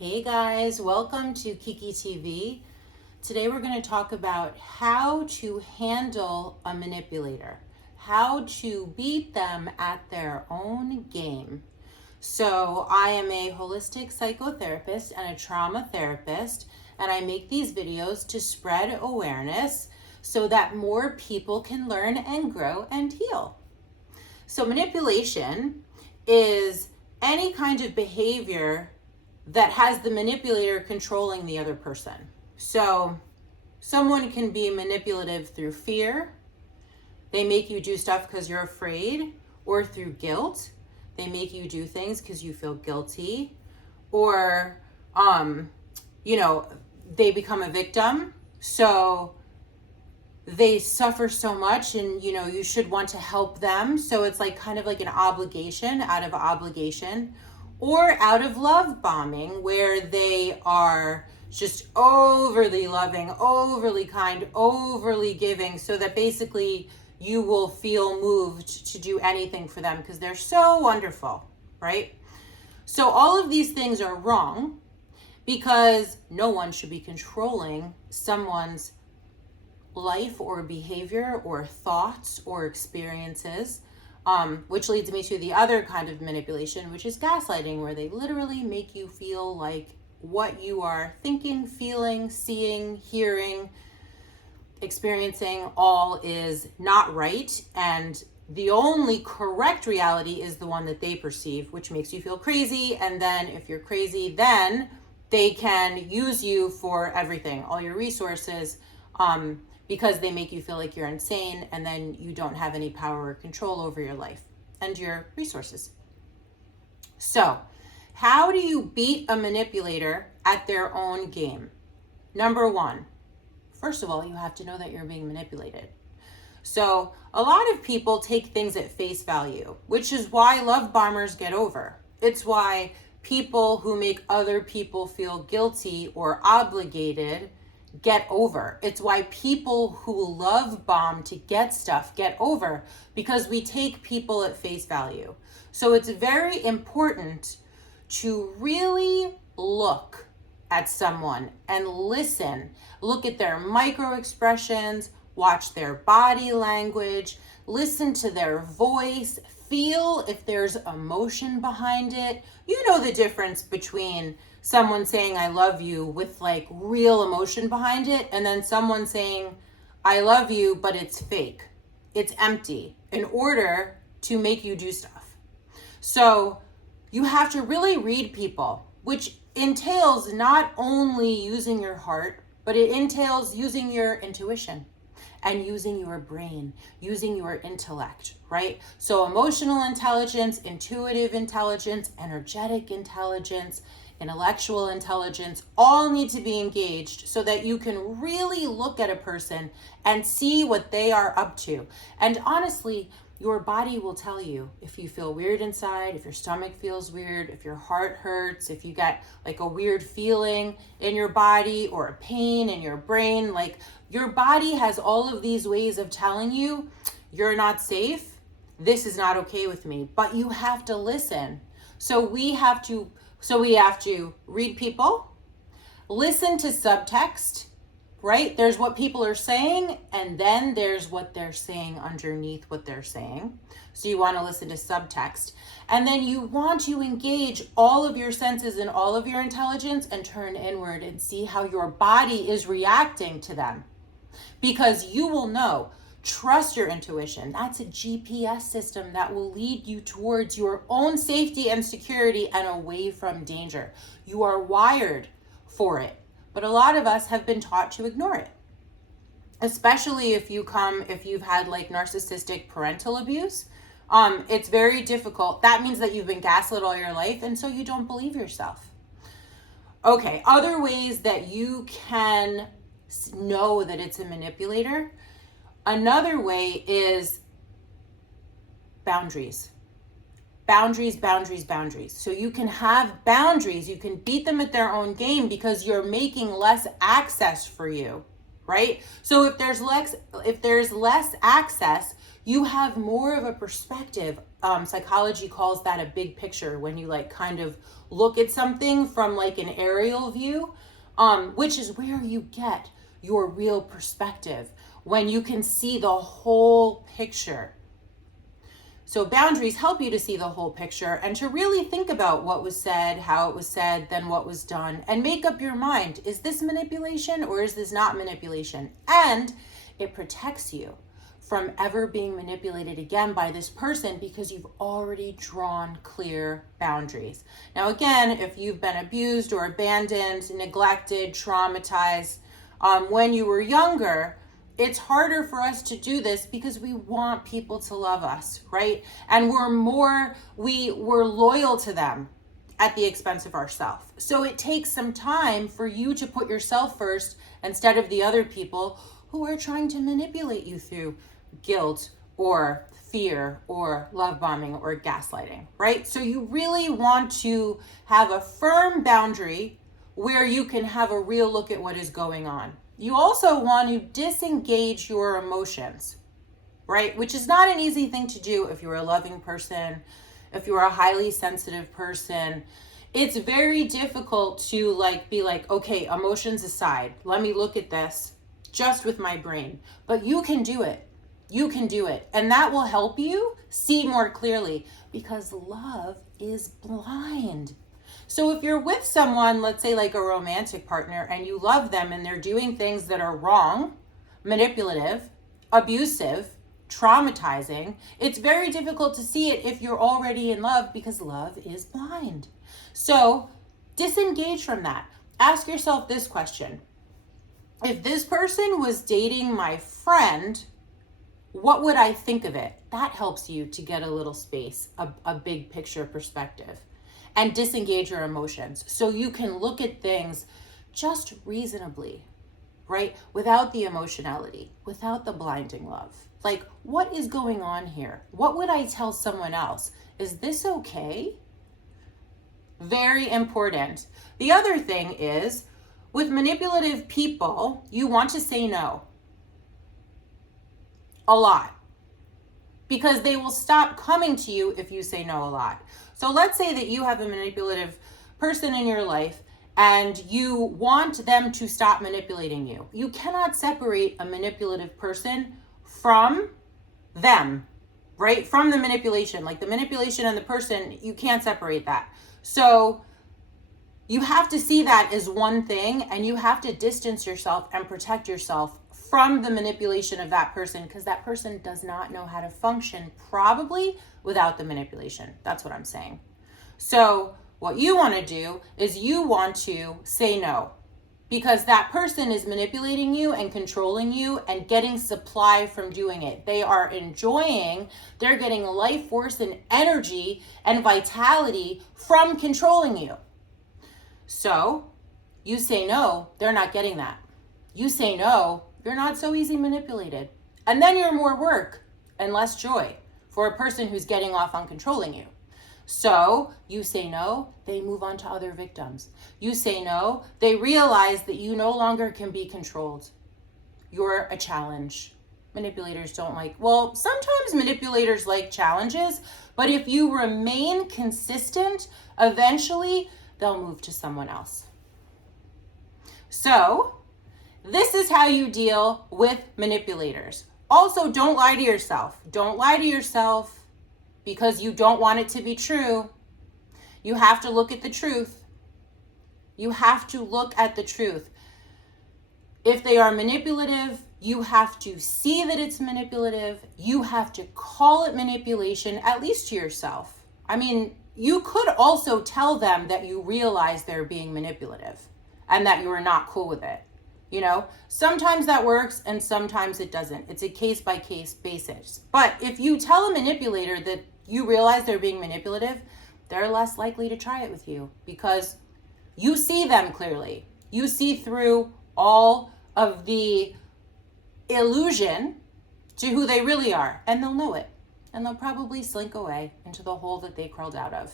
Hey guys, welcome to Kiki TV. Today we're going to talk about how to handle a manipulator, how to beat them at their own game. So I am a holistic psychotherapist and a trauma therapist, and I make these videos to spread awareness so that more people can learn and grow and heal. So manipulation is any kind of behavior that has the manipulator controlling the other person. So someone can be manipulative through fear. They make you do stuff because you're afraid, or through guilt. They make you do things because you feel guilty, or they become a victim. So they suffer so much and you should want to help them. So it's like kind of like an obligation, out of obligation. Or out of love bombing, where they are just overly loving, overly kind, overly giving, so that basically you will feel moved to do anything for them because they're so wonderful, right? So all of these things are wrong because no one should be controlling someone's life or behavior or thoughts or experiences. Which leads me to the other kind of manipulation, which is gaslighting, where they literally make you feel like what you are thinking, feeling, seeing, hearing, experiencing all is not right. And the only correct reality is the one that they perceive, which makes you feel crazy. And then if you're crazy, then they can use you for everything, all your resources, because they make you feel like you're insane, and then you don't have any power or control over your life and your resources. So, how do you beat a manipulator at their own game? Number one, first of all, you have to know that you're being manipulated. So, a lot of people take things at face value, which is why love bombers get over. It's why people who make other people feel guilty or obligated get over. It's why people who love bomb to get stuff get over, because we take people at face value. So it's very important to really look at someone and listen. Look at their micro expressions, watch their body language, listen to their voice, feel if there's emotion behind it. You know the difference between someone saying I love you with like real emotion behind it, and then someone saying I love you but it's fake. It's empty in order to make you do stuff. So you have to really read people, which entails not only using your heart, but it entails using your intuition and using your brain, using your intellect, right? So emotional intelligence, intuitive intelligence, energetic intelligence, intellectual intelligence, all need to be engaged so that you can really look at a person and see what they are up to. And honestly, your body will tell you if you feel weird inside, if your stomach feels weird, if your heart hurts, if you get like a weird feeling in your body or a pain in your brain. Like, your body has all of these ways of telling you you're not safe. This is not okay with me, but you have to listen. So we have to read people, listen to subtext, right? There's what people are saying, and then there's what they're saying underneath what they're saying. So you want to listen to subtext. And then you want to engage all of your senses and all of your intelligence and turn inward and see how your body is reacting to them. Because you will know. Trust your intuition. That's a GPS system that will lead you towards your own safety and security and away from danger. You are wired for it. But a lot of us have been taught to ignore it. Especially if you've had like narcissistic parental abuse. It's very difficult. That means that you've been gaslit all your life, and so you don't believe yourself. Okay, other ways that you can know that it's a manipulator. Another way is boundaries. Boundaries. So you can have boundaries. You can beat them at their own game because you're making less access for you, right? So if there's less access, you have more of a perspective psychology calls that a big picture, when you like kind of look at something from like an aerial view, which is where you get your real perspective, when you can see the whole picture. So boundaries help you to see the whole picture and to really think about what was said, how it was said, then what was done, and make up your mind. Is this manipulation or is this not manipulation? And it protects you from ever being manipulated again by this person, because you've already drawn clear boundaries. Now, again, if you've been abused or abandoned, neglected, traumatized when you were younger, it's harder for us to do this because we want people to love us, right? And we're loyal to them at the expense of ourselves. So it takes some time for you to put yourself first instead of the other people who are trying to manipulate you through guilt or fear or love bombing or gaslighting, right? So you really want to have a firm boundary where you can have a real look at what is going on. You also want to disengage your emotions, right? Which is not an easy thing to do if you're a loving person, if you're a highly sensitive person. It's very difficult to like be like, okay, emotions aside, let me look at this just with my brain. But you can do it. You can do it. And that will help you see more clearly, because love is blind. So if you're with someone, let's say like a romantic partner, and you love them and they're doing things that are wrong, manipulative, abusive, traumatizing, it's very difficult to see it if you're already in love, because love is blind. So disengage from that. Ask yourself this question. If this person was dating my friend, what would I think of it? That helps you to get a little space, a big picture perspective, and disengage your emotions so you can look at things just reasonably, right? Without the emotionality, without the blinding love. Like, what is going on here? What would I tell someone else? Is this okay? Very important. The other thing is, with manipulative people, you want to say no. A lot. Because they will stop coming to you if you say no a lot. So let's say that you have a manipulative person in your life and you want them to stop manipulating you. You cannot separate a manipulative person from them, right? From the manipulation. Like the manipulation and the person, you can't separate that. So you have to see that as one thing, and you have to distance yourself and protect yourself from the manipulation of that person, because that person does not know how to function probably without the manipulation. That's what I'm saying. So what you want to do is you want to say no, because that person is manipulating you and controlling you and getting supply from doing it. They are they're getting life force and energy and vitality from controlling you. So you say no, they're not getting that. You say no, you're not so easy manipulated. And then you're more work and less joy for a person who's getting off on controlling you. So you say no, they move on to other victims. You say no, they realize that you no longer can be controlled. You're a challenge. Manipulators don't sometimes manipulators like challenges, but if you remain consistent, eventually they'll move to someone else. So this is how you deal with manipulators. Also, don't lie to yourself. Don't lie to yourself because you don't want it to be true. You have to look at the truth. You have to look at the truth. If they are manipulative, you have to see that it's manipulative. You have to call it manipulation, at least to yourself. I mean, you could also tell them that you realize they're being manipulative and that you are not cool with it. You know, sometimes that works and sometimes it doesn't. It's a case by case basis. But if you tell a manipulator that you realize they're being manipulative, they're less likely to try it with you because you see them clearly. You see through all of the illusion to who they really are, and they'll know it. And they'll probably slink away into the hole that they crawled out of.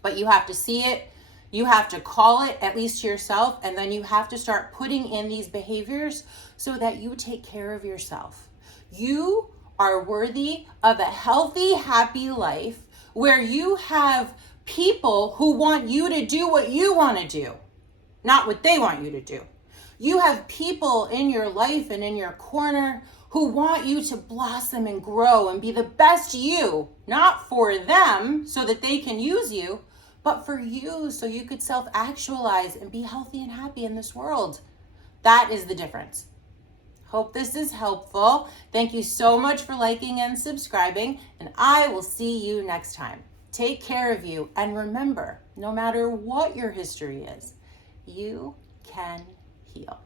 But you have to see it. You have to call it, at least to yourself, and then you have to start putting in these behaviors so that you take care of yourself. You are worthy of a healthy, happy life where you have people who want you to do what you want to do, not what they want you to do. You have people in your life and in your corner who want you to blossom and grow and be the best you, not for them so that they can use you, but for you so you could self-actualize and be healthy and happy in this world. That is the difference. Hope this is helpful. Thank you so much for liking and subscribing, and I will see you next time. Take care of you, and remember, no matter what your history is, you can heal.